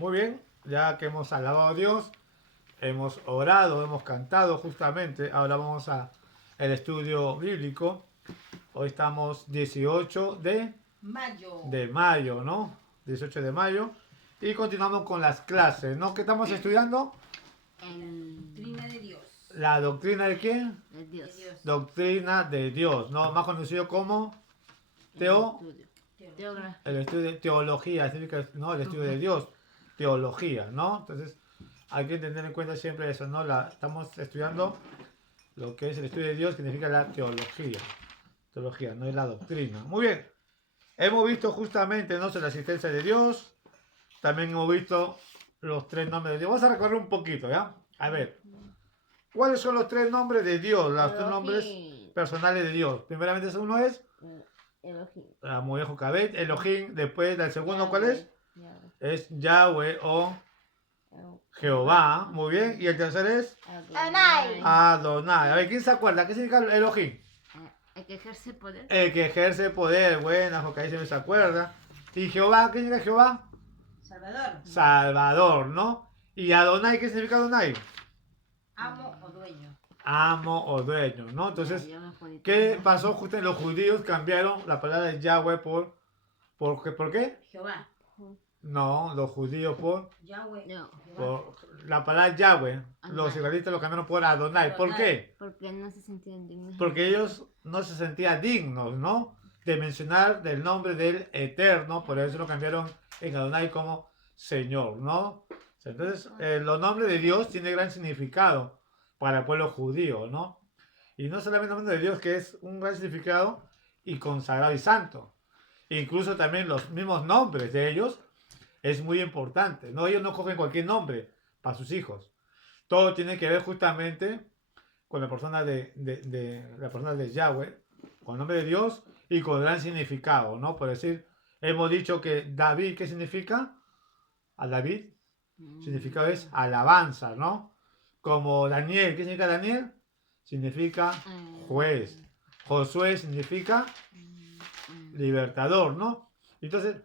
Muy bien, ya que hemos alabado a Dios, hemos orado, hemos cantado justamente, ahora vamos a el estudio bíblico. Hoy estamos 18 de mayo, ¿no? 18 de mayo. Y continuamos con las clases, ¿no? ¿Qué estamos estudiando? Doctrina de Dios. ¿La doctrina de quién? De Dios. Doctrina de Dios, ¿no? Más conocido como el estudio de teología, significa, ¿no? El estudio de Dios, teología, ¿no? Entonces, hay que tener en cuenta siempre eso, ¿no? Estamos estudiando lo que es el estudio de Dios, que significa la teología. Teología, no es la doctrina. Muy bien. Hemos visto justamente, ¿no? La existencia de Dios. También hemos visto los tres nombres de Dios. Vamos a recorrer un poquito, ¿ya? A ver. ¿Cuáles son los tres nombres de Dios? Los tres nombres personales de Dios. Primeramente uno es Elohim. Moejo Jocabet, Elohim. Después, el segundo, ¿cuál es? Es Yahweh o Jehová. Muy bien. Y el tercer es Adonai. Adonai. A ver, ¿quién se acuerda? ¿Qué significa Elohim? El que ejerce poder. El que ejerce poder. Buena, porque ahí se acuerda. ¿Y Jehová? ¿Qué significa Jehová? Salvador. Salvador, ¿no? ¿Y Adonai? ¿Qué significa Adonai? Amo o dueño. Amo o dueño, ¿no? Entonces, ¿qué pasó? Justo los judíos cambiaron la palabra Yahweh ¿por qué? Jehová. No, los judíos Yahweh. No. Jehová. por la palabra Yahweh. Los israelitas lo cambiaron por Adonai. ¿Por qué? Porque no se sentían dignos. Porque ellos no se sentían dignos, ¿no? De mencionar del nombre del Eterno, por eso lo cambiaron en Adonai como Señor, ¿no? Entonces, los nombres de Dios tienen gran significado para el pueblo judío, ¿no? Y no solamente el nombre de Dios, que es un gran significado y consagrado y santo. Incluso también los mismos nombres de ellos es muy importante, ¿no? Ellos no cogen cualquier nombre para sus hijos. Todo tiene que ver justamente con la persona la persona de Yahweh, con el nombre de Dios y con gran significado, ¿no? Por decir, hemos dicho que David, ¿qué significa? A David, significado es alabanza, ¿no? Como Daniel, ¿qué significa Daniel? Significa juez. Josué significa libertador, ¿no? Entonces,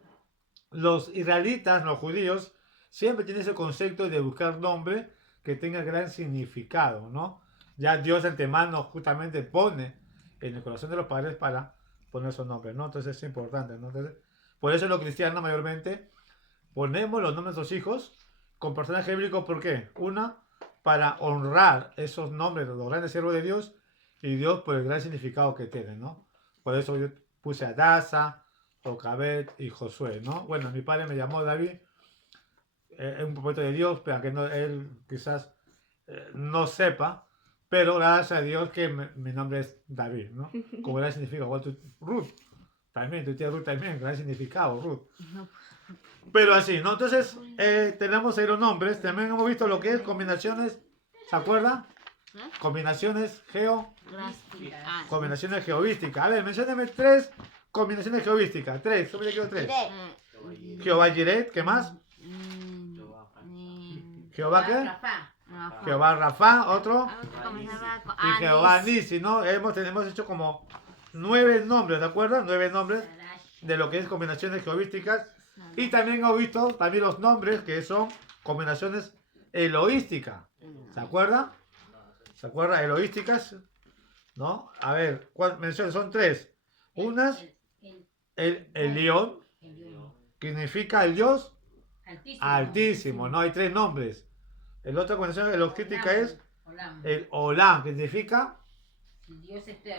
los israelitas, los judíos, siempre tienen ese concepto de buscar nombre que tenga gran significado, ¿no? Ya Dios de antemano justamente pone en el corazón de los padres para poner esos nombres, ¿no? Entonces es importante, ¿no? Entonces, por eso los cristianos mayormente ponemos los nombres de nuestros hijos con personajes bíblicos, ¿por qué? Una, para honrar esos nombres de los grandes siervos de Dios y Dios por el gran significado que tienen, ¿no? Por eso yo puse a Daza, Jocabet y Josué, ¿no? Bueno, mi padre me llamó David, un profeta de Dios, pero que no, él quizás no sepa, pero gracias a Dios que mi nombre es David, ¿no? Como gran significado, igual Ruth, también, tu tía Ruth también, gran significado, Ruth. Pero así, ¿no? Entonces, tenemos ahí los nombres, también hemos visto lo que es combinaciones, ¿se acuerda? Combinaciones combinaciones geovísticas. A ver, mencióname tres combinaciones geovísticas. Tres, ¿cómo te quiero tres? Jehová Jireh, ¿qué más? Jehová qué? Jehová Rafa, otro. Y Jehová Nisi, ¿no? Hemos hecho como 9 nombres, ¿de acuerdo? 9 nombres de lo que es combinaciones geovísticas. Y también hemos visto también los nombres que son combinaciones eloísticas. ¿Se acuerda? ¿Se acuerda? Eloísticas, ¿no? A ver, ¿cuántas menciones? Son 3. Unas, el león, que significa el Dios altísimo, ¿no? Hay 3 nombres. El otra combinación eloística es el Olam, que significa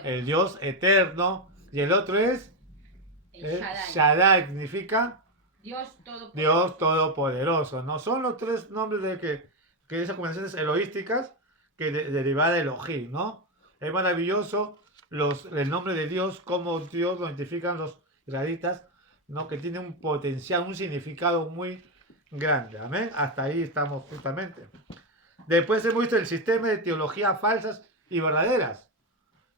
el Dios eterno. Y el otro es el Shaddai, que significa Dios todopoderoso, ¿no? Son los 3 nombres que esas combinaciones eloísticas que deriva de Elohim, ¿no? Es maravilloso el nombre de Dios, como Dios lo identifican los israelitas, ¿no? Que tiene un potencial, un significado muy grande, amén. Hasta ahí estamos justamente. Después hemos visto el sistema de teologías falsas y verdaderas.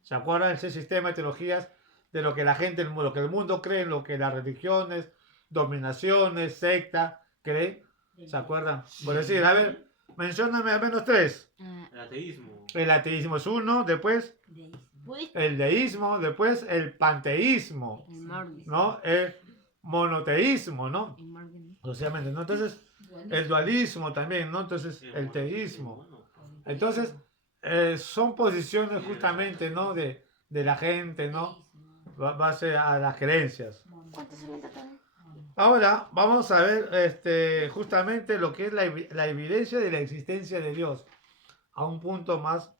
¿Se acuerdan ese sistema de teologías de lo que la gente, lo que el mundo cree, lo que las religiones, dominaciones, secta cree? ¿Se acuerdan? Por decir, a ver, mencióname al menos 3. El ateísmo. El ateísmo es uno, después el deísmo, después el panteísmo, ¿no? El monoteísmo, ¿no? Socialmente, ¿no? Entonces, el dualismo también, ¿no? Entonces, el teísmo. Entonces, son posiciones justamente, ¿no? De la gente, ¿no? Base a las creencias. ¿Cuánto se me total? Ahora vamos a ver justamente lo que es la evidencia de la existencia de Dios. A un punto más,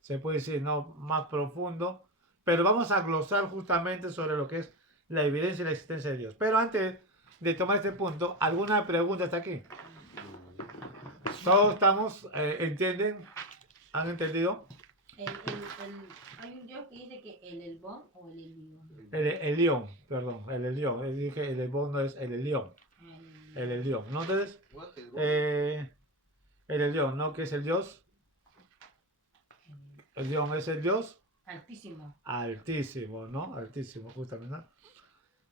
se puede decir, ¿no? Más profundo. Pero vamos a glosar justamente sobre lo que es la evidencia de la existencia de Dios. Pero antes de tomar este punto, ¿alguna pregunta hasta aquí? ¿Todos estamos? ¿Entienden? ¿Han entendido? Hay un dios que dice que el Elbón o el Elión. El Elión, perdón, el Elión. Dije el Elbón no es el Elión. El Elión, ¿no? Entonces, el Elión, ¿no? ¿Qué es el Dios? El Elión es el Dios Altísimo. altísimo, ¿no? Altísimo, justamente, ¿no?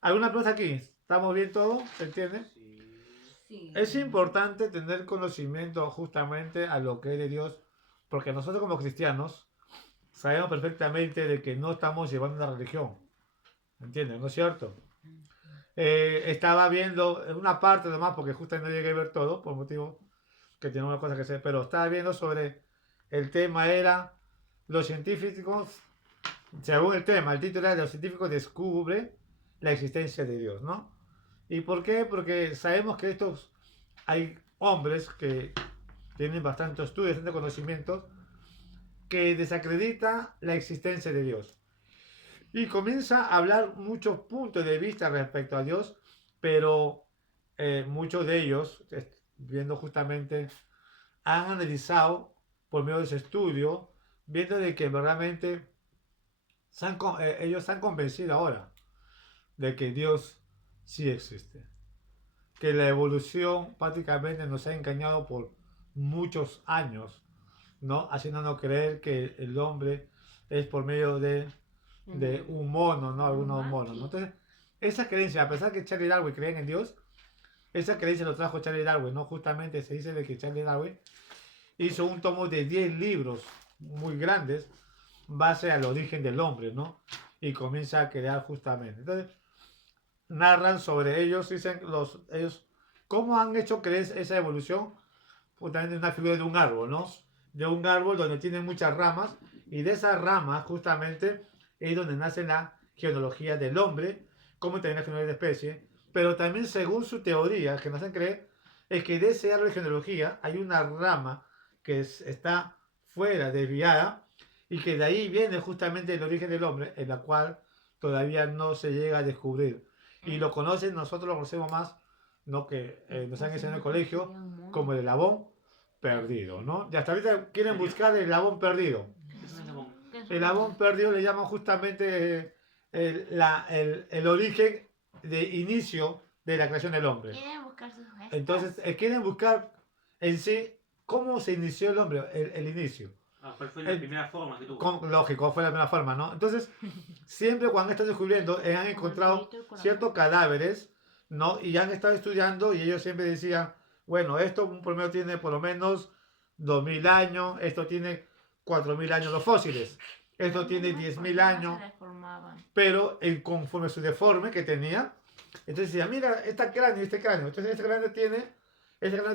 ¿Alguna pregunta aquí? ¿Estamos bien todos? ¿Se entiende? Sí. Es importante tener conocimiento justamente a lo que es de Dios, porque nosotros como cristianos sabemos perfectamente de que no estamos llevando una religión. ¿Entienden? ¿No es cierto? Estaba viendo una parte nomás, porque justamente no llegué a ver todo, por motivo que tenía una cosa que hacer, pero estaba viendo sobre el tema era los científicos, según el tema, el título era los científicos descubren la existencia de Dios, ¿no? ¿Y por qué? Porque sabemos que hay hombres que tienen bastante estudio, bastante conocimientos, que desacredita la existencia de Dios. Y comienza a hablar muchos puntos de vista respecto a Dios, pero muchos de ellos, viendo justamente, han analizado por medio de ese estudio, viendo de que realmente ellos se han convencido ahora de que Dios sí existe. Que la evolución prácticamente nos ha engañado por muchos años, ¿no? Haciéndonos creer que el hombre es por medio de un mono, ¿no? Algunos monos, ¿no? Entonces, esa creencia, a pesar que Charles Darwin creen en Dios, esa creencia lo trajo Charles Darwin, ¿no? Justamente se dice de que Charles Darwin hizo un tomo de 10 libros muy grandes, base al origen del hombre, ¿no? Y comienza a crear justamente. Entonces, narran sobre ellos, dicen ellos, cómo han hecho creer esa evolución, justamente una figura de un árbol, ¿no? De un árbol donde tiene muchas ramas, y de esas ramas, justamente, es donde nace la genealogía del hombre, como también la genealogía de especie, pero también según su teoría, que nos hacen creer, es que de ese árbol de genealogía hay una rama que está fuera, desviada, y que de ahí viene justamente el origen del hombre, en la cual todavía no se llega a descubrir. Y lo conocen, nosotros lo conocemos más, ¿no? Que nos han enseñado en el colegio, como el eslabón perdido, ¿no? Y hasta ahorita quieren buscar el eslabón perdido. El eslabón perdido le llaman justamente el origen de inicio de la creación del hombre. Quieren buscar sus restos. Entonces, quieren buscar en sí cómo se inició el hombre, el inicio. ¿Cuál fue la primera forma que tuvo? Lógico, fue la primera forma, ¿no? Entonces, siempre cuando están descubriendo, han encontrado ciertos cadáveres, ¿no? Y han estado estudiando y ellos siempre decían, bueno, esto un promedio tiene por lo menos 2000 años, esto tiene 4000 años los fósiles, esto tiene 10.000 años, pero conforme su deforme que tenía, entonces decía, mira, este cráneo, entonces este cráneo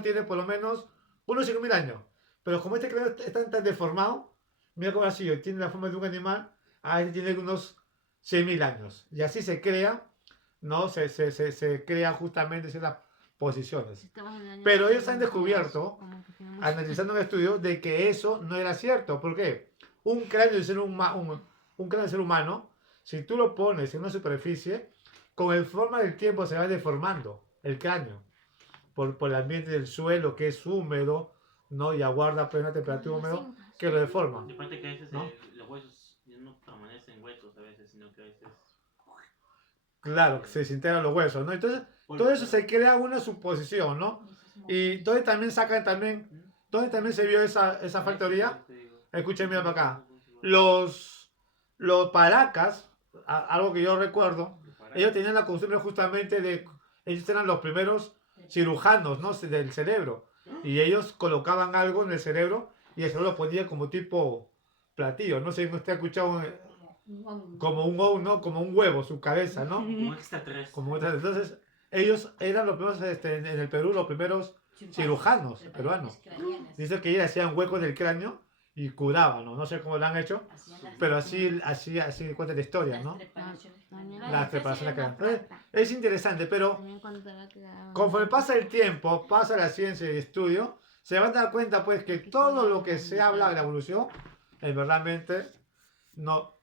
tiene por lo menos unos 5000 años. Pero como este cráneo está tan deformado, mira cómo así, tiene la forma de un animal, este tiene unos 6000 años. Y así se crea, ¿no? Se crea justamente esas posiciones. Pero ellos han descubierto, analizando un estudio, de que eso no era cierto. ¿Por qué? Un cráneo de ser humano, si tú lo pones en una superficie, con el forma del tiempo se va deformando el cráneo. Por el ambiente del suelo, que es húmedo, ¿no? Y aguarda una temperatura húmeda que lo deforma. Y aparte que a veces ¿no? Los huesos no permanecen huecos a veces, sino que a veces... Claro, que se desintegran los huesos, ¿no? Entonces, todo eso se crea una suposición, ¿no? Y donde también ¿dónde también se vio esa teoría? Escuchen, mira para acá. Los paracas, algo que yo recuerdo, ellos tenían la costumbre justamente ellos eran los primeros cirujanos, ¿no? Del cerebro. Y ellos colocaban algo en el cerebro y el cerebro lo ponía como tipo platillo. No sé si usted ha escuchado como un huevo, ¿no? Como un huevo, su cabeza, ¿no? Como extraterrestre. Entonces, ellos eran los primeros, en el Perú, los primeros cirujanos peruanos. Dice que ellos hacían huecos en el cráneo y curaban, ¿no? No sé cómo lo han hecho, pero así cuenta la historia, ¿no? Las preparaciones que dan. Entonces, es interesante, pero También cuando la quedaban- conforme pasa el tiempo, pasa la ciencia y el estudio, se van a dar cuenta pues que todo lo que se habla de la evolución verdaderamente no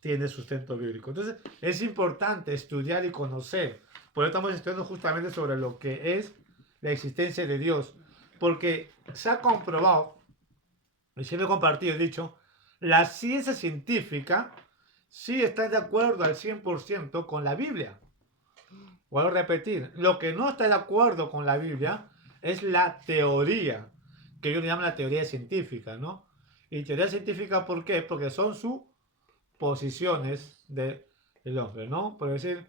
tiene sustento bíblico. Entonces es importante estudiar y conocer. Por eso estamos estudiando justamente sobre lo que es la existencia de Dios. Porque se ha comprobado, y siendo compartido, he dicho, la ciencia científica sí está de acuerdo al 100% con la Biblia. Vuelvo a repetir, lo que no está de acuerdo con la Biblia es la teoría, que ellos le llaman la teoría científica, ¿no? Y teoría científica, ¿por qué? Porque son suposiciones del hombre, ¿no? Por decir,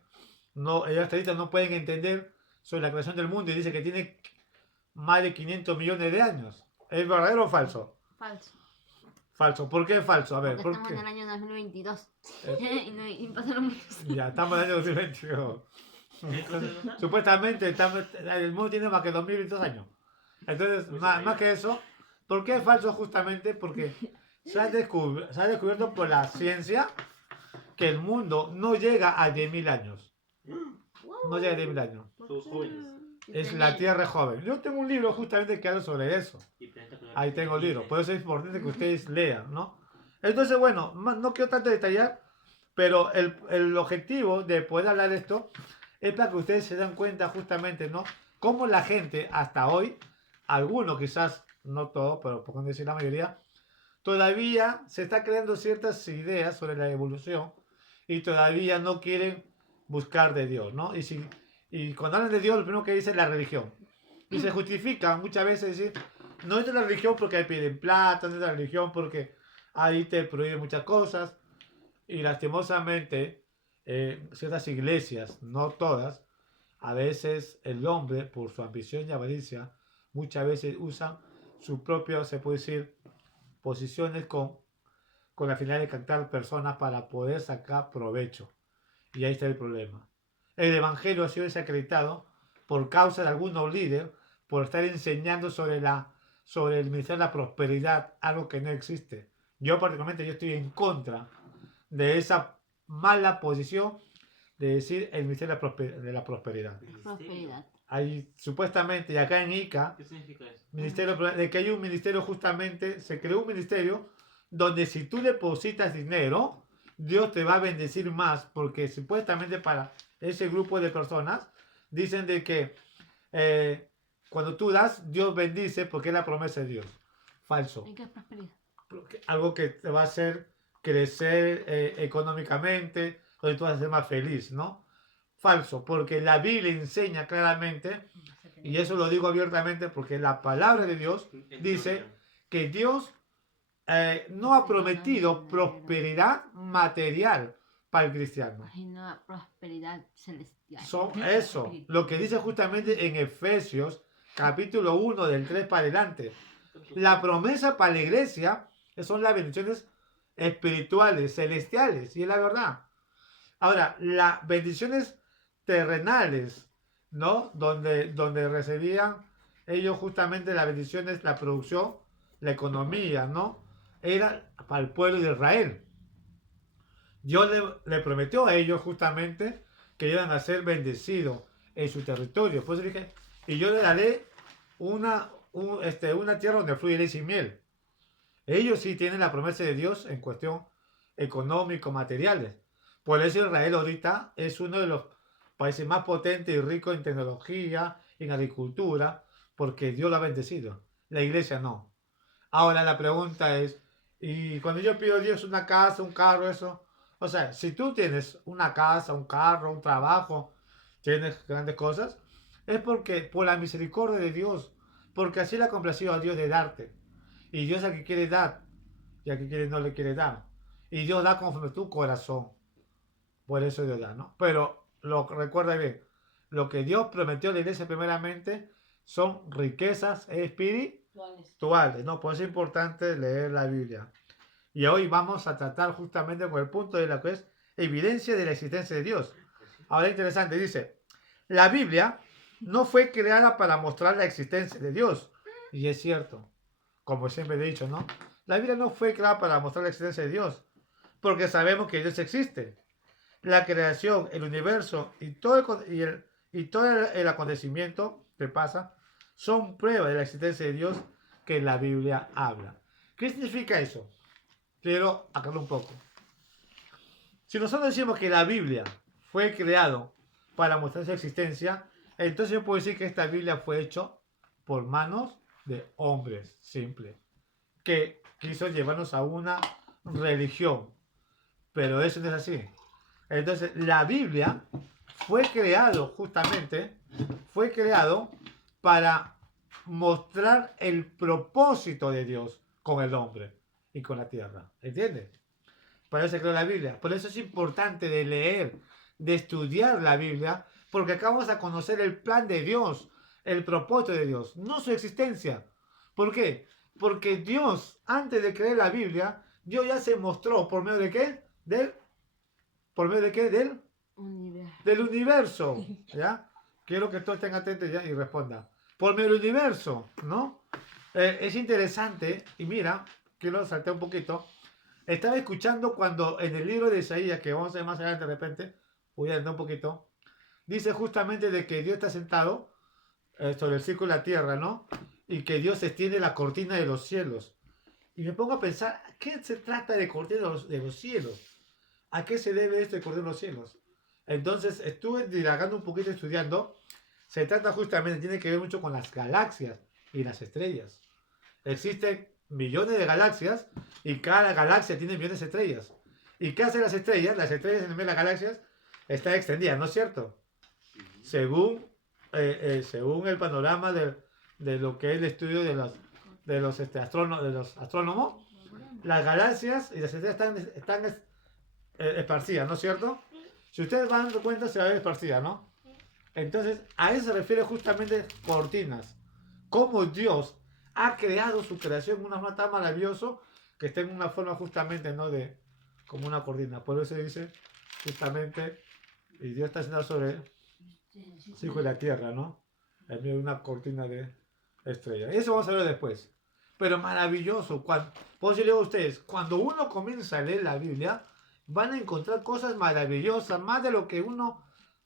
no, ellos hasta ahorita no pueden entender sobre la creación del mundo y dice que tiene más de 500 millones de años. ¿Es verdadero o falso? Falso. Falso. ¿Por qué es falso? A ver, Porque ¿por estamos qué? en el año 2022. Eh. y pasaron muchos años. Ya, estamos en el año 2022. ¿Qué cosa es verdad? Supuestamente el mundo tiene más que 2022 años. Entonces, Pues más que eso, ¿por qué es falso? Justamente porque se ha descubierto por la ciencia que el mundo no llega a 10.000 años. No llega a 10.000 años. Sus jóvenes. Es la Tierra joven. Yo tengo un libro justamente que habla sobre eso. Y planeta con la Ahí tengo el libro. libre. Por eso es importante que ustedes lean, ¿no? Entonces, bueno, no quiero tanto detallar, pero el objetivo de poder hablar de esto es para que ustedes se den cuenta justamente, ¿no? Cómo la gente hasta hoy, algunos quizás, no todos, pero por no decir la mayoría, todavía se está creando ciertas ideas sobre la evolución y todavía no quieren buscar de Dios, ¿no? Y cuando hablan de Dios, lo primero que dice es la religión. Y se justifica muchas veces decir, no es de la religión porque ahí piden plata, no es de la religión porque ahí te prohíben muchas cosas. Y lastimosamente, ciertas iglesias, no todas, a veces el hombre, por su ambición y avaricia, muchas veces usan su propio, se puede decir, posiciones con la finalidad de captar personas para poder sacar provecho. Y ahí está el problema. El evangelio ha sido desacreditado por causa de algunos líderes por estar enseñando sobre el ministerio de la prosperidad, algo que no existe. Yo particularmente yo estoy en contra de esa mala posición de decir el ministerio de la prosperidad. Prosperidad. Hay supuestamente, y acá en Ica, ¿Qué significa eso? ministerio, de que hay un ministerio justamente, se creó un ministerio donde si tú depositas dinero, Dios te va a bendecir más, porque supuestamente para ese grupo de personas dicen de que cuando tú das, Dios bendice porque es la promesa de Dios. Falso. ¿Y qué es prosperidad? Algo que te va a hacer crecer económicamente, donde tú vas a ser más feliz, ¿no? Falso, porque la Biblia enseña claramente, y eso lo digo abiertamente porque la palabra de Dios dice que Dios no ha prometido prosperidad material para el cristiano. Imagino prosperidad celestial. Eso, lo que dice justamente en Efesios capítulo 1 del 3 para adelante. La promesa para la iglesia son las bendiciones espirituales, celestiales, y es la verdad. Ahora, las bendiciones terrenales, ¿no? Donde recibían ellos justamente las bendiciones, la producción, la economía, ¿no? Era para el pueblo de Israel. Dios le prometió a ellos justamente que iban a ser bendecidos en su territorio. Pues dije, y yo le daré una tierra donde fluye leche y miel. Ellos sí tienen la promesa de Dios en cuestión económico-materiales. Por eso Israel ahorita es uno de los países más potentes y ricos en tecnología, en agricultura, porque Dios lo ha bendecido. La iglesia no. Ahora la pregunta es, y cuando yo pido a Dios una casa, un carro, eso, o sea, si tú tienes una casa, un carro, un trabajo, tienes grandes cosas, es porque por la misericordia de Dios, porque así le ha complacido a Dios de darte. Y Dios a que quiere dar, y a que quiere no le quiere dar. Y Dios da conforme tu corazón. Por eso Dios da, ¿no? Pero recuerda bien, lo que Dios prometió a la iglesia primeramente son riquezas espirituales, ¿no? Por eso es importante leer la Biblia. Y hoy vamos a tratar justamente con el punto de la que es evidencia de la existencia de Dios. Ahora interesante, dice, la Biblia no fue creada para mostrar la existencia de Dios. Y es cierto, como siempre he dicho, ¿no? La Biblia no fue creada para mostrar la existencia de Dios, porque sabemos que Dios existe. La creación, el universo y todo el acontecimiento que pasa son pruebas de la existencia de Dios que la Biblia habla. ¿Qué significa eso? Quiero aclarar un poco. Si nosotros decimos que la Biblia fue creado para mostrar su existencia, entonces yo puedo decir que esta Biblia fue hecha por manos de hombres simples, que quiso llevarnos a una religión. Pero eso no es así. Entonces, la Biblia fue creado para mostrar el propósito de Dios con el hombre y con la tierra. ¿Entiendes? Para eso se creó la Biblia. Por eso es importante de leer, de estudiar la Biblia, porque acá vamos a conocer el plan de Dios, el propósito de Dios, no su existencia. ¿Por qué? Porque Dios, antes de crear la Biblia, Dios ya se mostró por medio de qué? ¿Por medio de qué? Del universo. ¿Ya? Quiero que todos estén atentos ya y respondan. Por medio del universo, ¿no? Es interesante, y mira, quiero saltar un poquito. Estaba escuchando cuando en el libro de Isaías, que vamos a ver más adelante de repente, voy a adelantar un poquito, dice justamente de que Dios está sentado sobre el círculo de la tierra, ¿no? Y que Dios extiende la cortina de los cielos. Y me pongo a pensar, ¿qué se trata de cortina de los cielos? ¿A qué se debe esto de cortina de los cielos? Entonces estuve divagando un poquito estudiando. Se trata justamente, tiene que ver mucho con las galaxias y las estrellas. Existen millones de galaxias y cada galaxia tiene millones de estrellas. ¿Y qué hacen las estrellas? Las estrellas en medio de las galaxias están extendidas, ¿no es cierto? Según el panorama de lo que es el estudio de los astrónomos, las galaxias y las estrellas están esparcidas, ¿no es cierto? Si ustedes van dando cuenta, se va a ver esparcida, ¿no? Entonces, a eso se refiere justamente cortinas. Cómo Dios ha creado su creación en una forma tan maravillosa que está en una forma justamente, ¿no? De como una cortina. Por eso dice justamente, y Dios está sentado sobre el cielo de la tierra, ¿no? En medio de una cortina de estrellas. Eso vamos a ver después. Pero maravilloso. Por eso yo le digo a ustedes, cuando uno comienza a leer la Biblia, van a encontrar cosas maravillosas, más de lo que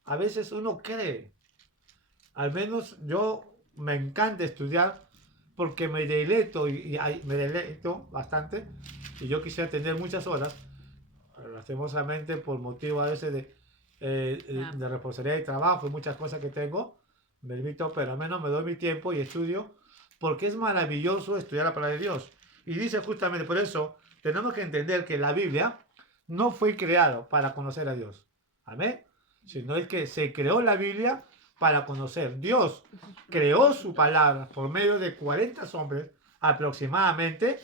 a veces uno cree. Al menos yo me encanta estudiar porque me deleito me deleito bastante y yo quisiera tener muchas horas, lastimosamente por motivo a veces de responsabilidad y trabajo y muchas cosas que tengo, me limito, pero al menos me doy mi tiempo y estudio porque es maravilloso estudiar la palabra de Dios. Y dice justamente por eso, tenemos que entender que la Biblia no fue creado para conocer a Dios. Amén. Sino es que se creó la Biblia para conocer. Dios creó su palabra por medio de 40 hombres aproximadamente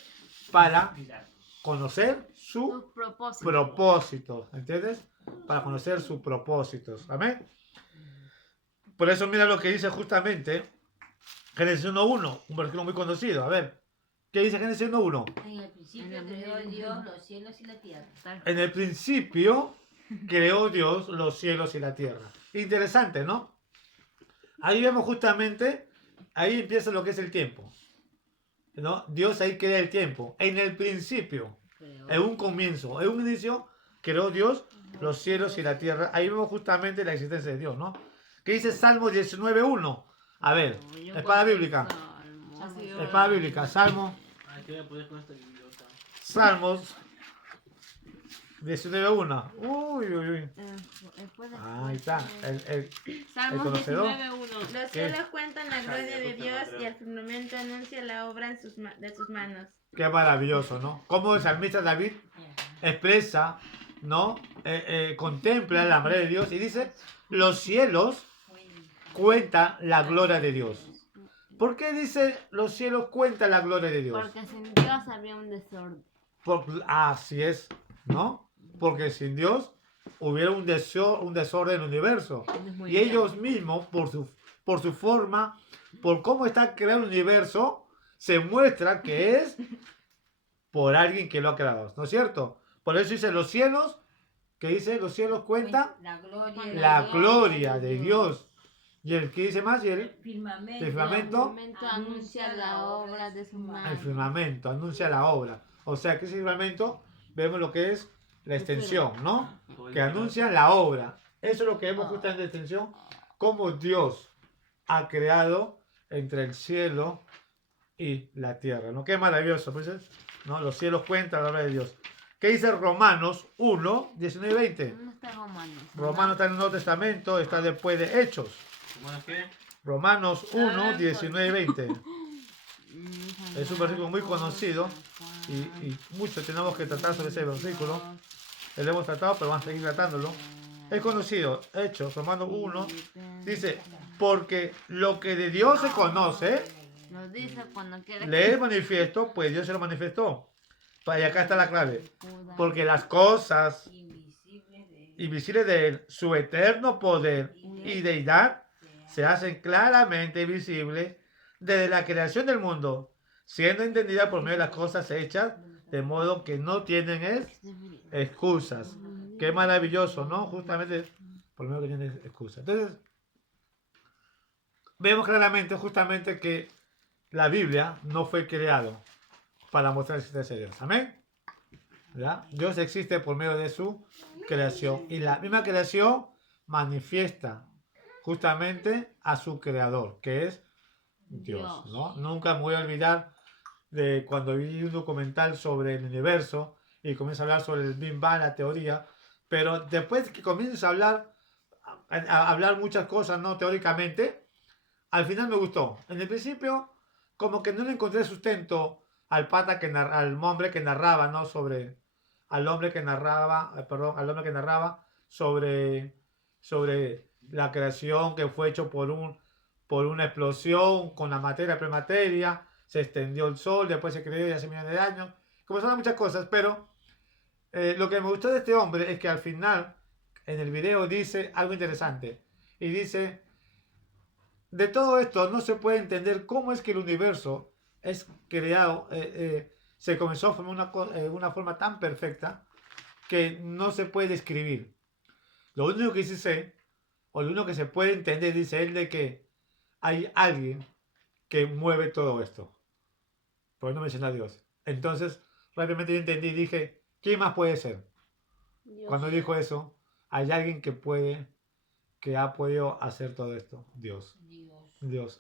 para conocer sus propósitos. ¿Entiendes? Para conocer sus propósitos. Amén. Por eso mira lo que dice justamente Génesis 1.1, un versículo muy conocido. A ver, ¿qué dice Génesis 1.1? En el principio creó Dios los cielos y la tierra. En el principio creó Dios los cielos y la tierra. Interesante, ¿no? Ahí vemos justamente, ahí empieza lo que es el tiempo, ¿no? Dios ahí crea el tiempo. En el principio, en un comienzo, en un inicio, creó Dios los cielos y la tierra. Ahí vemos justamente la existencia de Dios, ¿no? ¿Qué dice Salmo 19.1? A ver, espada bíblica. Espada bíblica, Salmo. Salmos 19.1. Uy, uy, uy. Ahí está. El Salmos conocedor. 19.1. Los cielos cuentan la gloria de Dios y el firmamento anuncia la obra de sus manos. Qué maravilloso, ¿no? Cómo el salmista David expresa, ¿no? Contempla la maravillas de Dios y dice, los cielos cuentan la gloria de Dios. ¿Por qué dice los cielos cuentan la gloria de Dios? Porque sin Dios habría un desorden. Así es, ¿no? Porque sin Dios hubiera un desorden en el universo. Y ellos mismos, por su forma, por cómo está creado el universo, se muestra que es por alguien que lo ha creado, ¿no es cierto? Por eso dice los cielos, que dice los cielos cuentan la gloria de Dios. Y el que dice más, y el Firmamento. El firmamento. El firmamento anuncia la obra de sus manos. El firmamento anuncia la obra. O sea, que ese firmamento, vemos lo que es la extensión, ¿no? Que anuncia la obra. Eso es lo que vemos justamente en la extensión, cómo Dios ha creado entre el cielo y la tierra, ¿no? Qué maravilloso, pues, ¿no? Los cielos cuentan la obra de Dios. ¿Qué dice Romanos 1, 19 y 20? ¿Dónde está Romanos? Romanos está en el Nuevo Testamento, está después de Hechos. ¿Cómo es que? Romanos 1, 19 y 20. Es un versículo muy conocido y mucho tenemos que tratar sobre ese versículo. Lo hemos tratado, pero vamos a seguir tratándolo. Es conocido, Hechos, Romanos 1, dice, porque lo que de Dios se conoce, Nos dice cuando quiere le es manifiesto, pues Dios se lo manifestó. Y acá está la clave. Porque las cosas invisibles de Él, su eterno poder y deidad, se hacen claramente visibles desde la creación del mundo, siendo entendidas por medio de las cosas hechas, de modo que no tienen excusas. Qué maravilloso, ¿no? Justamente por medio que tienen excusas. Entonces, vemos claramente, justamente, que la Biblia no fue creado para mostrar la existencia de Dios. Amén. ¿Ya? Dios existe por medio de su creación. Y la misma creación manifiesta justamente a su creador, que es Dios, ¿no? Nunca me voy a olvidar de cuando vi un documental sobre el universo y comienza a hablar sobre el Big Bang, la teoría, pero después que comienzas a hablar muchas cosas, ¿no? Teóricamente, al final me gustó. En el principio, como que no le encontré sustento al al hombre que narraba, ¿no? Al hombre que narraba sobre la creación que fue hecho por una explosión con la materia premateria, se extendió el sol, después se creó ya hace millones de años, comenzaron muchas cosas, pero lo que me gustó de este hombre es que al final, en el video, dice algo interesante, y dice, de todo esto no se puede entender cómo es que el universo es creado, se comenzó a formar una forma tan perfecta que no se puede describir. Lo único que sí sé, o lo único que se puede entender, dice él, de que hay alguien que mueve todo esto. Por no menciona a Dios. Entonces, rápidamente yo entendí y dije, ¿quién más puede ser? Dios. Cuando dijo eso, hay alguien que ha podido hacer todo esto. Dios.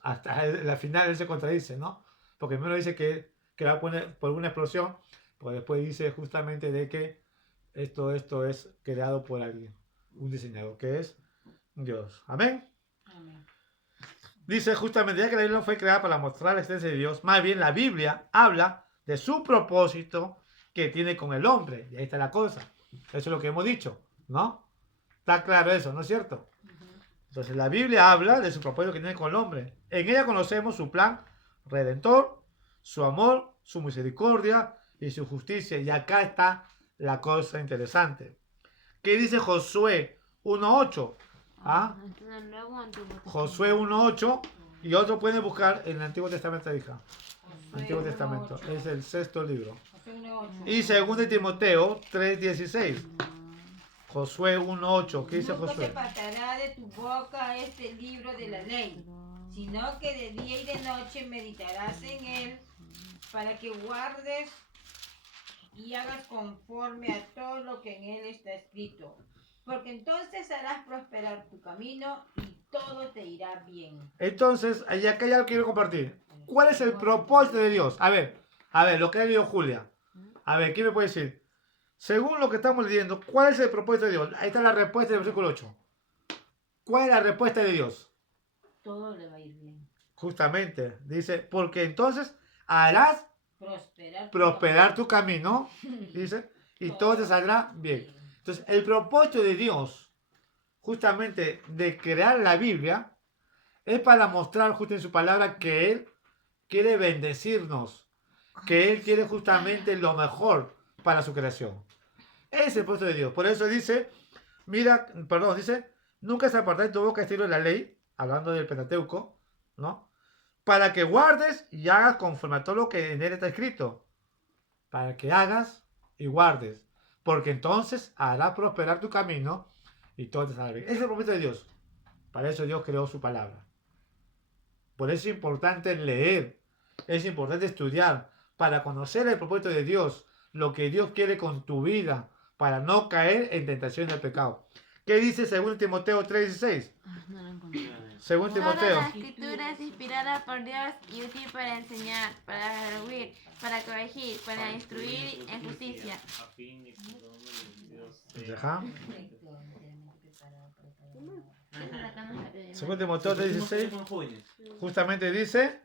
Hasta al final él se contradice, ¿no? Porque primero dice que va a poner por una explosión, pero después dice justamente de que esto es creado por alguien, un diseñador, que es Dios. Amén. Dice justamente, ya que la Biblia no fue creada para mostrar la existencia de Dios, más bien la Biblia habla de su propósito que tiene con el hombre. Y ahí está la cosa. Eso es lo que hemos dicho, ¿no? Está claro eso, ¿no es cierto? Entonces la Biblia habla de su propósito que tiene con el hombre. En ella conocemos su plan redentor, su amor, su misericordia y su justicia. Y acá está la cosa interesante. ¿Qué dice Josué 1.8? ¿Ah? Josué 1.8 y otro pueden buscar en el Antiguo Testamento, hija. Antiguo Testamento, es el sexto libro. Y 2 Timoteo 3.16. Josué 1.8, ¿qué dice Nunca se Josué? apartará de tu boca este libro de la ley, sino que de día y de noche meditarás en él, para que guardes y hagas conforme a todo lo que en él está escrito. Porque entonces harás prosperar tu camino y todo te irá bien. Entonces, y acá ya lo quiero compartir. ¿Cuál es el propósito de Dios? A ver, lo que ha leído Julia. A ver, ¿quién me puede decir? Según lo que estamos leyendo, ¿cuál es el propósito de Dios? Ahí está la respuesta del versículo 8. ¿Cuál es la respuesta de Dios? Todo le va a ir bien. Justamente, dice, porque entonces harás prosperar tu camino, dice, y todo te saldrá bien. Entonces, el propósito de Dios, justamente de crear la Biblia, es para mostrar justo en su palabra que Él quiere bendecirnos, que Él quiere justamente lo mejor para su creación. Ese es el propósito de Dios. Por eso dice, dice, nunca se apartará de tu boca este libro de la ley, hablando del Pentateuco, ¿no? Para que guardes y hagas conforme a todo lo que en él está escrito. Para que hagas y guardes. Porque entonces hará prosperar tu camino y todo te saldrá bien. Ese es el propósito de Dios. Para eso Dios creó su palabra. Por eso es importante leer, es importante estudiar, para conocer el propósito de Dios, lo que Dios quiere con tu vida, para no caer en tentación del pecado. ¿Qué dice 2 Timoteo 3:16? No lo encontré. Según Toda Timoteo. la escritura es inspirada por Dios y útil para enseñar, para redarguir, para corregir, para instruir en justicia. A fin de que todo Dios Ajá. Según Según Timoteo 3:16, Somos jóvenes. justamente dice,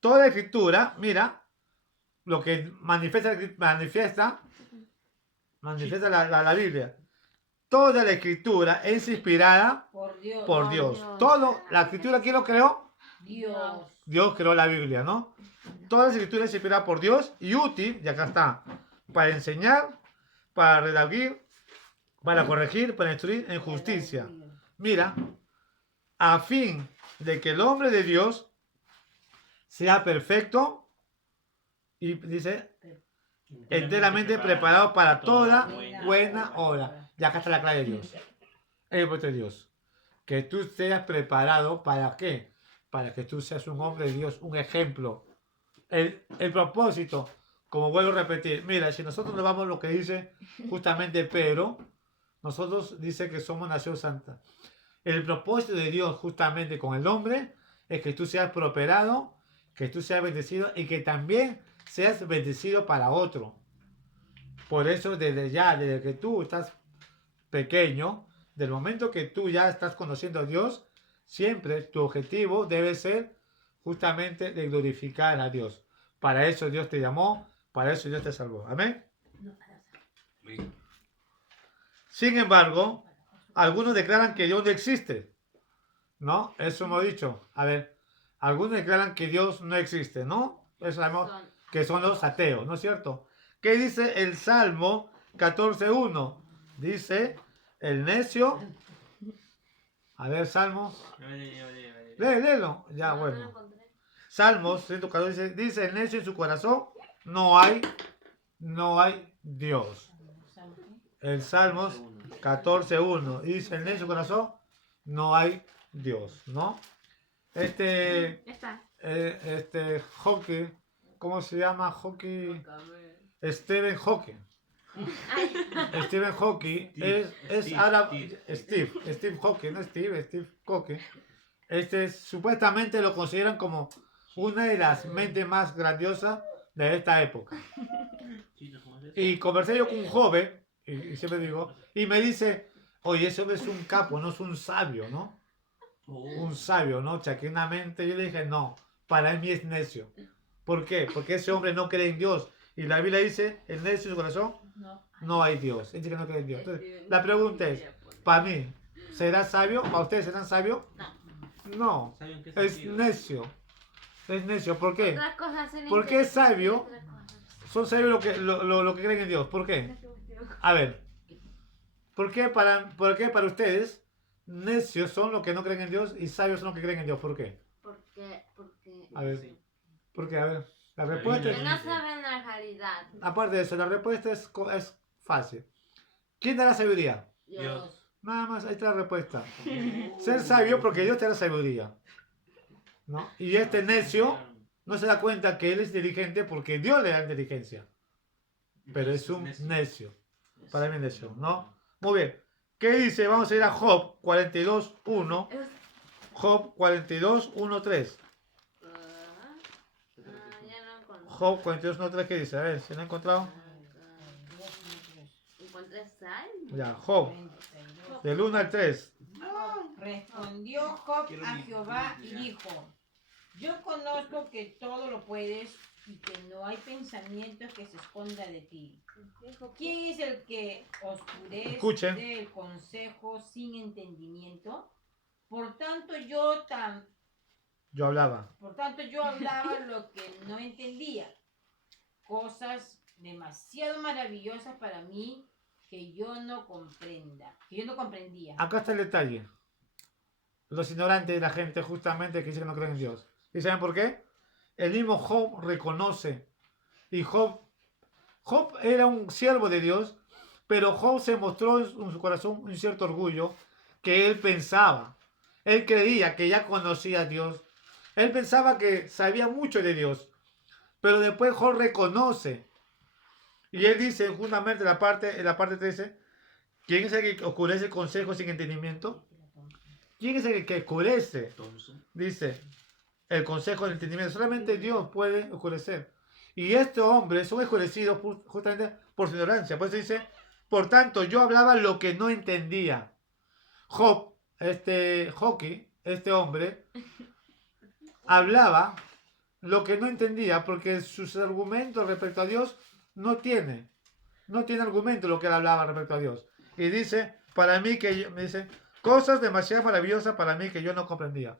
toda escritura, mira, lo que manifiesta la Biblia. Toda la escritura es inspirada Por Dios. por Dios. Todo, la escritura, ¿quién lo creó? Dios. Dios creó la Biblia, ¿no? Toda la escritura es inspirada por Dios y útil, y acá está, para enseñar, para redarguir, para corregir, para instruir en justicia. Mira, a fin de que el hombre de Dios sea perfecto y dice enteramente preparado para toda buena obra. Y acá está la clave de Dios. El propósito de Dios. Que tú seas preparado para qué? Para que tú seas un hombre de Dios, un ejemplo. El propósito, como vuelvo a repetir, mira, si nosotros nos vamos a lo que dice justamente Pedro, nosotros dice que somos nación santa. El propósito de Dios justamente con el hombre es que tú seas prosperado, que tú seas bendecido y que también seas bendecido para otro. Por eso desde que tú estás pequeño, del momento que tú ya estás conociendo a Dios, siempre tu objetivo debe ser justamente de glorificar a Dios. Para eso Dios te llamó, para eso Dios te salvó. Amén. Sin embargo, algunos declaran que Dios no existe. ¿No? Eso hemos dicho. A ver, algunos declaran que Dios no existe, ¿no? Eso sabemos que son los ateos, ¿no es cierto? ¿Qué dice el Salmo 14:1? Dice, el necio... A ver, Salmo... Léelo. Ya, bueno. Salmos 114 dice, el necio en su corazón no hay Dios. El Salmos 14:1 dice, el necio en su corazón no hay Dios, ¿no? Está. Hawking, ¿cómo se llama? Hawking, Stephen Hawking. Stephen Hawking es árabe. Steve Hawking, no Steve Hawking. Supuestamente lo consideran como una de las mentes más grandiosas de esta época. Y conversé yo con un joven, y siempre digo, y me dice, oye, ese hombre es un capo, no es un sabio, ¿no? Un sabio, ¿no? Chaquinamente yo le dije, no, para mí es necio. ¿Por qué? Porque ese hombre no cree en Dios. Y la Biblia dice, el necio en su corazón, no hay Dios. Él dice que no cree en Dios. Entonces, la pregunta es, para mí, ¿será sabio? ¿Para ustedes serán sabios? No, es necio. Es necio. ¿Por qué? ¿Por qué es sabio? Son sabios lo que creen en Dios. ¿Por qué? A ver, ¿por qué para ustedes necios son los que no creen en Dios y sabios son los que creen en Dios? ¿Por qué? Porque A ver, ¿por qué? A ver, la respuesta es... no saben la realidad. Aparte de eso, la respuesta es fácil. ¿Quién da la sabiduría? Dios. Nada más, ahí está la respuesta. Ser sabio porque Dios te da la sabiduría, ¿no? Y este necio no se da cuenta que él es inteligente porque Dios le da inteligencia. Pero es un necio. Para mí es necio, ¿no? Muy bien. ¿Qué dice? Vamos a ir a Job 42:1. Job 42:1-3. Ya lo encontré. Job 42:1-3, ¿qué dice? A ver, ¿se lo ha encontrado? ¿Encontré sal? Ya, Job, del 1 al 3. Respondió Job a Jehová y dijo, yo conozco que todo lo puedes y que no hay pensamiento que se esconda de ti. ¿Quién es el que oscurece Escuchen. el consejo sin entendimiento? Por tanto yo hablaba lo que no entendía, cosas demasiado maravillosas para mí que yo no comprendía. Acá está el detalle. Los ignorantes de la gente justamente que dicen que no creen en Dios. ¿Y saben por qué? El mismo Job reconoce. Y Job era un siervo de Dios, pero Job se mostró en su corazón un cierto orgullo que él pensaba Él creía que ya conocía a Dios. Él pensaba que sabía mucho de Dios. Pero después Job reconoce. Y él dice, justamente en la parte 13, ¿quién es el que oscurece consejos sin entendimiento? ¿Quién es el que oscurece? Thompson. Dice, el consejo del entendimiento. Solamente Dios puede oscurecer. Y este hombre es oscurecido justamente por su ignorancia. Por eso dice, por tanto, yo hablaba lo que no entendía. Job, este hombre, hablaba lo que no entendía porque sus argumentos respecto a Dios no tiene argumento lo que él hablaba respecto a Dios. Y dice, me dice, cosas demasiado maravillosas para mí que yo no comprendía.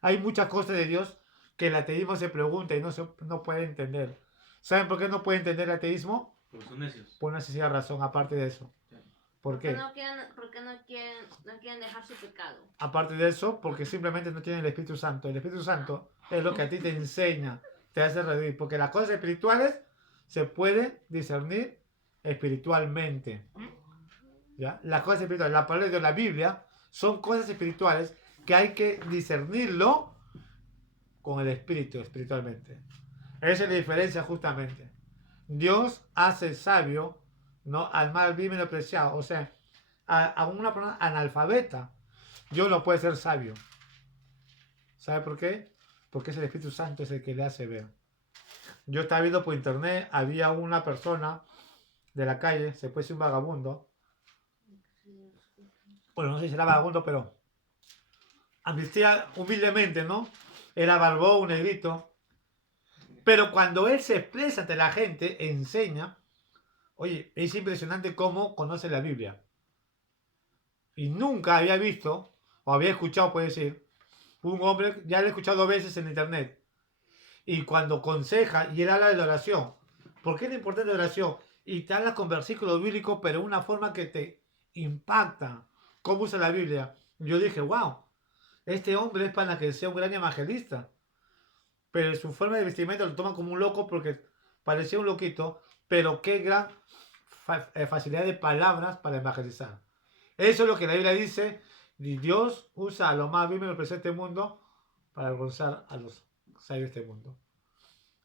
Hay muchas cosas de Dios que el ateísmo se pregunta y no puede entender. ¿Saben por qué no puede entender el ateísmo? Porque son necios. Por una sencilla razón, aparte de eso. ¿Por qué? Porque no quieren dejar su pecado. Aparte de eso, porque simplemente no tienen el Espíritu Santo. El Espíritu Santo es lo que a ti te enseña, te hace revivir. Porque las cosas espirituales se pueden discernir espiritualmente. ¿Ya? Las cosas espirituales, la palabra de Dios, la Biblia, son cosas espirituales que hay que discernirlo con el Espíritu, espiritualmente. Esa es la diferencia justamente. Dios hace sabio, ¿no?, al mal, vil y menospreciado. O sea, a una persona analfabeta, Dios no puede ser sabio. ¿Sabe por qué? Porque es el Espíritu Santo es el que le hace ver. Yo estaba viendo por internet, había una persona de la calle, se puede decir un vagabundo. Bueno, no sé si era vagabundo, pero vestía humildemente, ¿no? Era barbón, un negrito. Pero cuando él se expresa ante la gente, enseña. Oye, es impresionante cómo conoce la Biblia. Y nunca había visto, o había escuchado, puede decir, un hombre, ya lo he escuchado 2 veces en internet. Y cuando aconseja, y él habla de la oración. ¿Por qué es importante la oración? Y te habla con versículos bíblicos, pero de una forma que te impacta. ¿Cómo usa la Biblia? Yo dije, wow, este hombre es para que sea un gran evangelista. Pero su forma de vestimenta lo toma como un loco porque parecía un loquito, pero qué gran facilidad de palabras para evangelizar. Eso es lo que la Biblia dice. Y Dios usa a lo más vil y menospreciado de este mundo para avergonzar a los sabios de este mundo.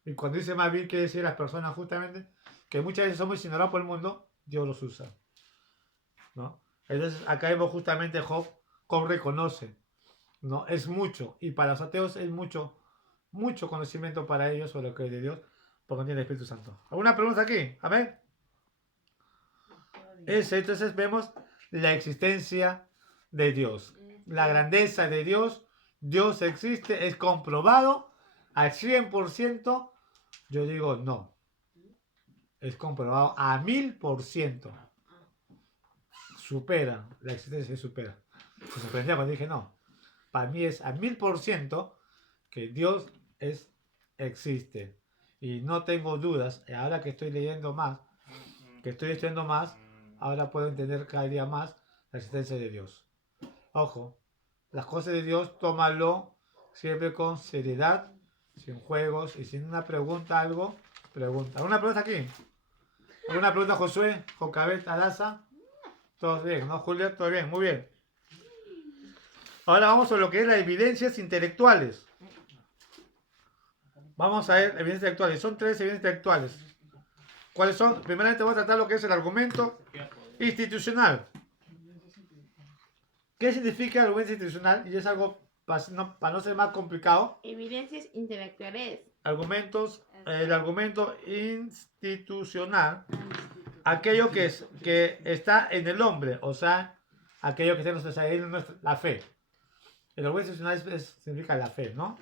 Y cuando dice más vil, quiere decir las personas justamente que muchas veces somos ignorados por el mundo, Dios los usa, ¿no? Entonces acá vemos justamente Job reconoce, ¿no? Es mucho, y para los ateos es mucho conocimiento para ellos sobre lo que es de Dios, porque tiene el Espíritu Santo. ¿Alguna pregunta aquí? Amén. Entonces vemos la existencia de Dios, la grandeza de Dios. Dios existe, es comprobado al 100%. Yo digo no, es comprobado a 1000%. Supera, la existencia supera. Me sorprendía cuando dije no. Para mí es a 1000% que Dios existe. Y no tengo dudas. Ahora que estoy leyendo más, que estoy estudiando más, ahora puedo entender cada día más la existencia de Dios. Ojo, las cosas de Dios, tómalo siempre con seriedad, sin juegos y sin una pregunta, algo, pregunta. ¿Alguna pregunta aquí? ¿Alguna pregunta, Josué, Jocabet, Adasa? Todos bien, ¿no, Julia? Todo bien, muy bien. Ahora vamos a lo que es las evidencias intelectuales. Vamos a ver evidencias intelectuales. Son 3 evidencias intelectuales. ¿Cuáles son? Primeramente voy a tratar lo que es el argumento institucional. ¿Qué significa el argumento institucional? Y es algo para no ser más complicado. Evidencias intelectuales. El argumento institucional, aquello que está en el hombre, o sea, aquello que está en la fe. El argumento institucional significa la fe, ¿no?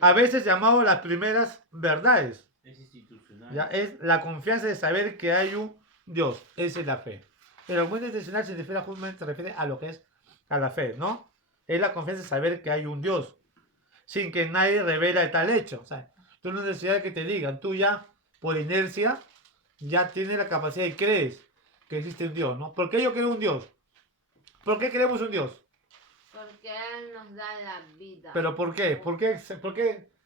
A veces llamado las primeras verdades. Es institucional. Ya es la confianza de saber que hay un Dios. Esa es la fe. El argumento institucional se refiere a lo que es a la fe, ¿no? Es la confianza de saber que hay un Dios, sin que nadie revela tal hecho. O sea, tú no necesitas que te digan, tú ya, por inercia, ya tienes la capacidad y crees que existe un Dios, ¿no? ¿Por qué yo creo un Dios? ¿Por qué queremos un Dios? Porque Él nos da la vida. ¿Pero por qué? ¿Por qué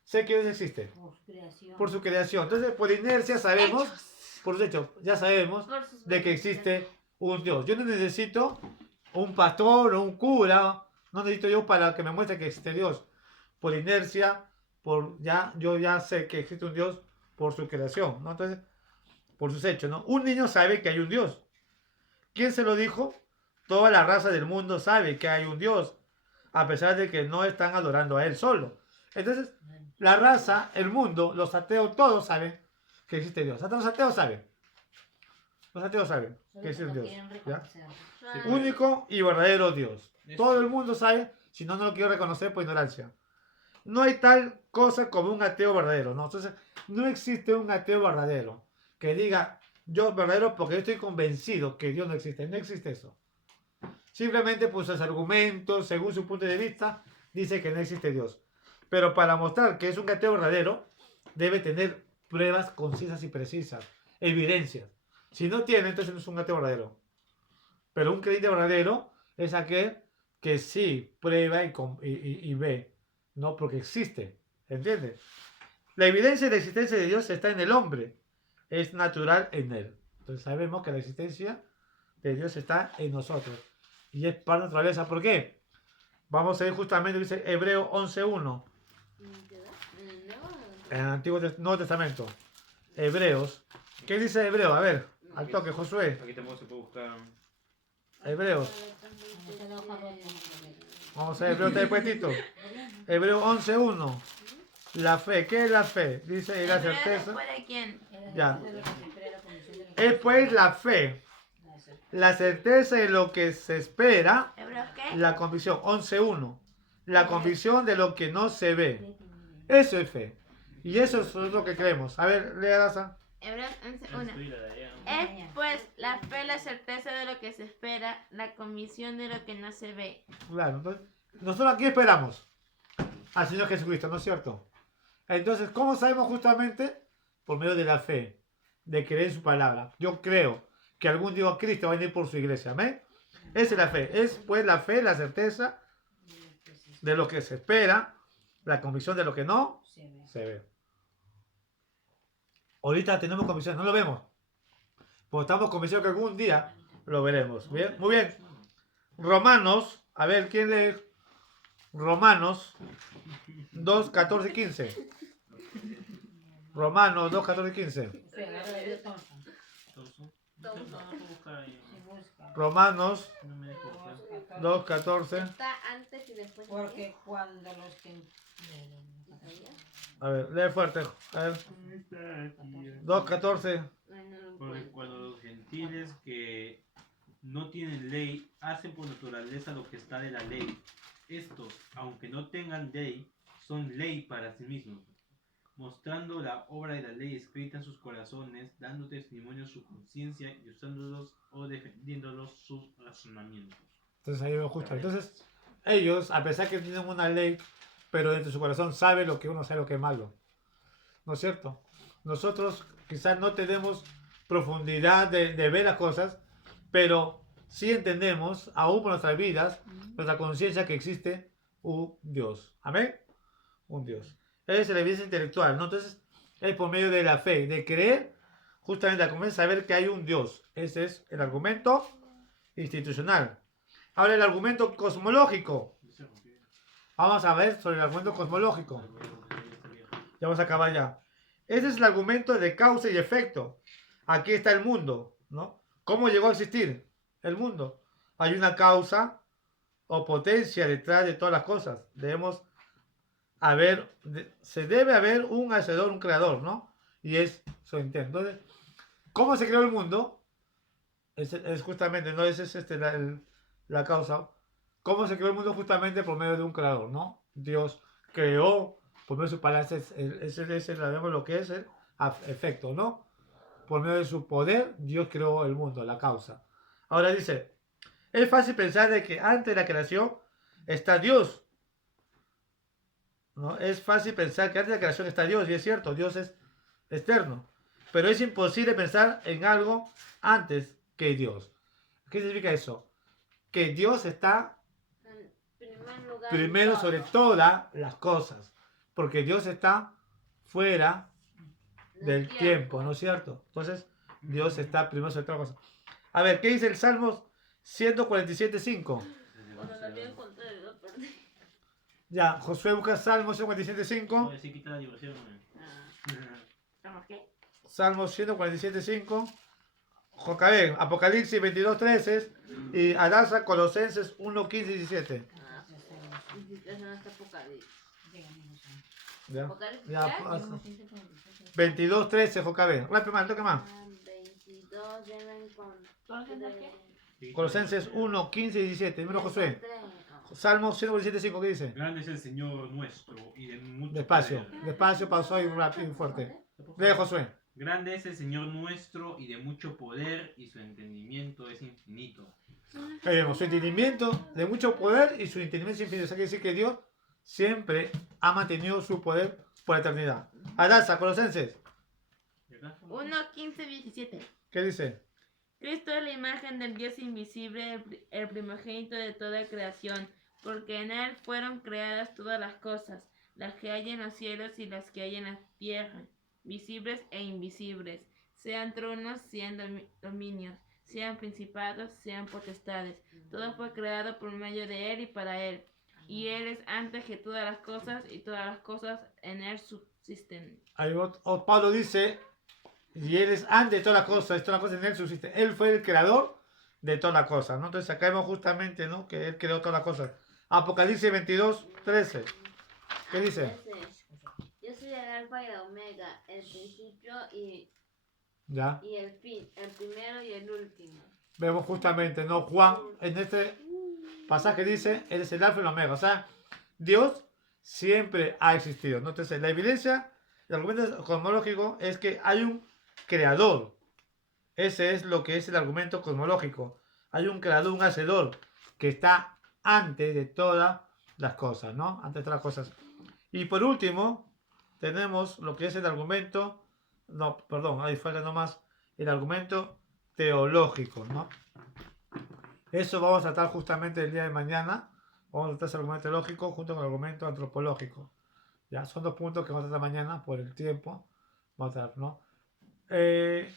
sé que Dios existe? Por su creación. Por su creación. Entonces, por inercia sabemos, por sus hechos, ya sabemos Por sus de que existe un Dios. Yo no necesito un pastor o un cura No necesito yo para que me muestre que existe Dios. Por inercia, yo ya sé que existe un Dios por su creación, ¿no? Entonces, por sus hechos, ¿no? Un niño sabe que hay un Dios. ¿Quién se lo dijo? Toda la raza del mundo sabe que hay un Dios, a pesar de que no están adorando a Él solo. Entonces, la raza, el mundo, los ateos, todos saben que existe Dios. Hasta los ateos saben. Los ateos saben que existe un Dios. ¿Ya? Único y verdadero Dios. Todo el mundo sabe, si no, no lo quiero reconocer por ignorancia. No hay tal cosa como un ateo verdadero, ¿no? Entonces, no existe un ateo verdadero que diga, yo verdadero porque yo estoy convencido que Dios no existe. No existe eso. Simplemente, pues, sus argumentos, según su punto de vista, dice que no existe Dios. Pero para mostrar que es un ateo verdadero, debe tener pruebas concisas y precisas, evidencias. Si no tiene, entonces no es un ateo verdadero. Pero un creyente verdadero es aquel que sí prueba y ve, ¿no? Porque existe, ¿entiendes? La evidencia de la existencia de Dios está en el hombre, es natural en él. Entonces sabemos que la existencia de Dios está en nosotros y es para naturaleza. ¿Por qué? Vamos a ver justamente, dice Hebreo 11.1, en el Nuevo Testamento. Hebreos. ¿Qué dice Hebreo? A ver, al toque, Josué. Aquí tampoco se puede buscar. Hebreos. Vamos a ver, Hebreo está puestito. Hebreo 11.1. La fe, ¿qué es la fe? Dice, y la certeza. ¿Para quién? Ya. Es pues la fe, la certeza de lo que se espera, ¿Hebreos qué? la convicción. 11.1. La convicción de lo que no se ve. Eso es fe. Y eso es lo que creemos. A ver, lea Daza. Hebreos 11:1. Estoy la de allá. Es pues la fe, la certeza de lo que se espera, la convicción de lo que no se ve. Claro, entonces, nosotros aquí esperamos al Señor Jesucristo, ¿no es cierto? Entonces, ¿cómo sabemos justamente? Por medio de la fe, de creer en su palabra. Yo creo que algún día Cristo va a venir por su iglesia, ¿amén? Esa es la fe, es pues la fe, la certeza de lo que se espera, la convicción de lo que no se ve. Ahorita tenemos convicción, no lo vemos, pero estamos convencidos que algún día lo veremos. ¿Bien? Muy bien. Romanos, a ver, ¿quién lee? Romanos 2, 14, 15. Romanos 2, 14, 15. No puedo buscar ahí. Romanos No me dejo buscar. 2, 14. Está antes y después. de Porque cuando los que... Isaías. A ver, lee fuerte. A ver, 2, 14. Ay, no lo Porque encuentro. cuando los gentiles que no tienen ley hacen por naturaleza lo que está de la ley, estos, aunque no tengan ley, son ley para sí mismos, mostrando la obra de la ley escrita en sus corazones, dando testimonio su conciencia y usándolos o defendiéndolos sus razonamientos. Entonces ahí veo justo. Entonces, ellos, a pesar que tienen una ley, pero dentro de su corazón sabe lo que uno sabe lo que es malo. ¿No es cierto? Nosotros quizás no tenemos profundidad de ver las cosas, pero sí entendemos, aún por nuestras vidas, nuestra conciencia que existe un Dios. ¿Amén? Un Dios. Esa es la evidencia intelectual, ¿no? Entonces, es por medio de la fe, de creer, justamente al comienzo saber que hay un Dios. Ese es el argumento institucional. Ahora el argumento cosmológico. Vamos a ver sobre el argumento cosmológico. Ya vamos a acabar ya. Ese es el argumento de causa y efecto. Aquí está el mundo, ¿no? ¿Cómo llegó a existir el mundo? Hay una causa o potencia detrás de todas las cosas. Se debe haber un hacedor, un creador, ¿no? Y es su intento. Entonces, ¿cómo se creó el mundo? Es justamente, ¿no? Esa es la causa. ¿Cómo se creó el mundo? Justamente por medio de un creador, ¿no? Dios creó por medio de su palabra. Sabemos lo que es el efecto, ¿no? Por medio de su poder, Dios creó el mundo, la causa. Ahora dice, es fácil pensar de que antes de la creación está Dios, ¿no? Es fácil pensar que antes de la creación está Dios, y es cierto, Dios es externo. Pero es imposible pensar en algo antes que Dios. ¿Qué significa eso? Que Dios está En primer lugar. primero sobre todas las cosas. Porque Dios está fuera del tiempo, ¿no es cierto? Entonces, Dios está primero sobre todas las cosas. A ver, ¿qué dice el Salmos 147.5? Bueno, la había encontrado, pero Ya, Josué busca Salmo 147.5. Oye, sí, quita la diversión. ¿Estamos qué? Salmo 147.5. Jocabé, Apocalipsis 22.13. Y Adasa, Colosenses 1.15 y 17. Eso no está Apocalipsis. Ya, Apocalipsis, ya, ¿qué? pasa. 22.13, Jocabé. Rápido más, toque más. 22 deben con... ¿Colosenses qué? Sí, Colosenses 1.15 y 17. Dímelo, Josué. Tres. Salmo 147.5, ¿qué dice? Grande es el Señor nuestro y de mucho Despacio, poder. despacio, pausado y rápido y fuerte. Lee, Josué. Grande es el Señor nuestro y de mucho poder y su entendimiento es infinito. Ahí vemos, su entendimiento de mucho poder y su entendimiento infinito. O sea, quiere decir que Dios siempre ha mantenido su poder por la eternidad. Adasa, Colosenses, ¿Y acá? 1, 15, 17. ¿qué dice? Cristo es la imagen del Dios invisible, el primogénito de toda creación, porque en él fueron creadas todas las cosas, las que hay en los cielos y las que hay en la tierra, visibles e invisibles, sean tronos, sean dominios, sean principados, sean potestades. Todo fue creado por medio de él y para él. Y él es antes que todas las cosas, y todas las cosas en él subsisten. Ahí Pablo dice, y él es antes de todas las cosas, y todas las cosas en él subsisten. Él fue el creador de todas las cosas, ¿no? Entonces acá vemos justamente, ¿no? Que él creó todas las cosas. Apocalipsis 22.13. ¿Qué dice? Yo soy el alfa y la omega, el principio Ya. y el fin, el primero y el último. Vemos justamente, ¿no? Juan, en este pasaje dice, él es el alfa y el omega. O sea, Dios siempre ha existido, ¿no? Entonces, la evidencia, el argumento cosmológico es que hay un creador. Ese es lo que es el argumento cosmológico. Hay un creador, un hacedor, que está antes de todas las cosas, ¿no? Antes de todas las cosas. Y por último, tenemos lo que es el argumento, no, perdón, ahí falta nomás, el argumento teológico, ¿no? Eso vamos a tratar justamente el día de mañana. Vamos a tratar ese argumento teológico junto con el argumento antropológico. ¿Ya? Son dos puntos que vamos a tratar mañana por el tiempo. Vamos a tratar, ¿no? Es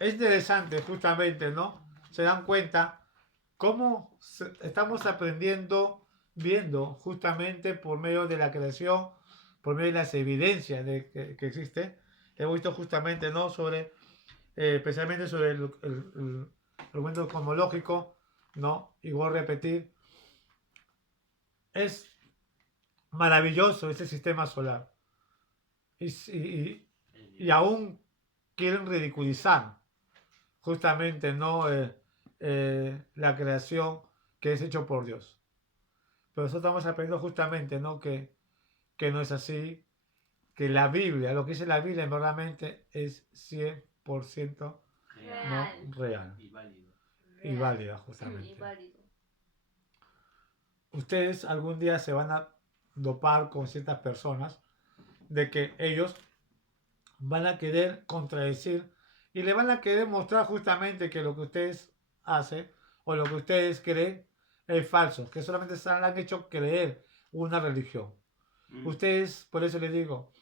interesante justamente, ¿no? Se dan cuenta cómo estamos aprendiendo, viendo justamente por medio de la creación, por medio de las evidencias que existe. Hemos visto justamente, ¿no? Sobre, especialmente sobre el argumento cosmológico, ¿no? Y voy a repetir, es maravilloso este sistema solar. Y aún quieren ridiculizar justamente, ¿no? La creación que es hecho por Dios. Pero nosotros estamos aprendiendo justamente, ¿no? Que no es así, que la Biblia, lo que dice la Biblia realmente es 100% no real Y válido. y válida justamente. Y válido. Ustedes algún día se van a dopar con ciertas personas de que ellos van a querer contradecir y le van a querer mostrar justamente que lo que ustedes hacen o lo que ustedes creen es falso, que solamente se han hecho creer una religión. Ustedes, por eso les digo,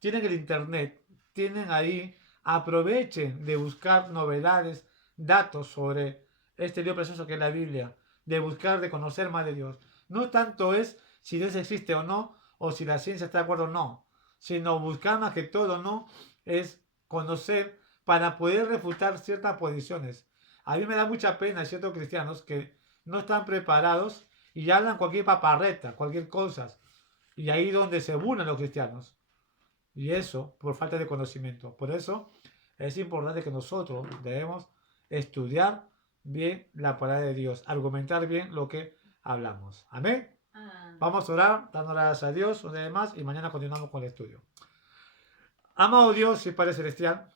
tienen el internet, tienen ahí, aprovechen de buscar novedades, datos sobre este Dios precioso que es la Biblia, de buscar, de conocer más de Dios. No tanto es si Dios existe o no, o si la ciencia está de acuerdo o no, sino buscar más que todo, ¿no? Es conocer para poder refutar ciertas posiciones. A mí me da mucha pena ciertos cristianos que no están preparados y hablan cualquier paparreta, cualquier cosa. Y ahí donde se burlan los cristianos. Y eso por falta de conocimiento. Por eso es importante que nosotros debemos estudiar bien la palabra de Dios, argumentar bien lo que hablamos. Amén. Vamos a orar, dando gracias a Dios una vez más y mañana continuamos con el estudio. Amado Dios y Padre Celestial,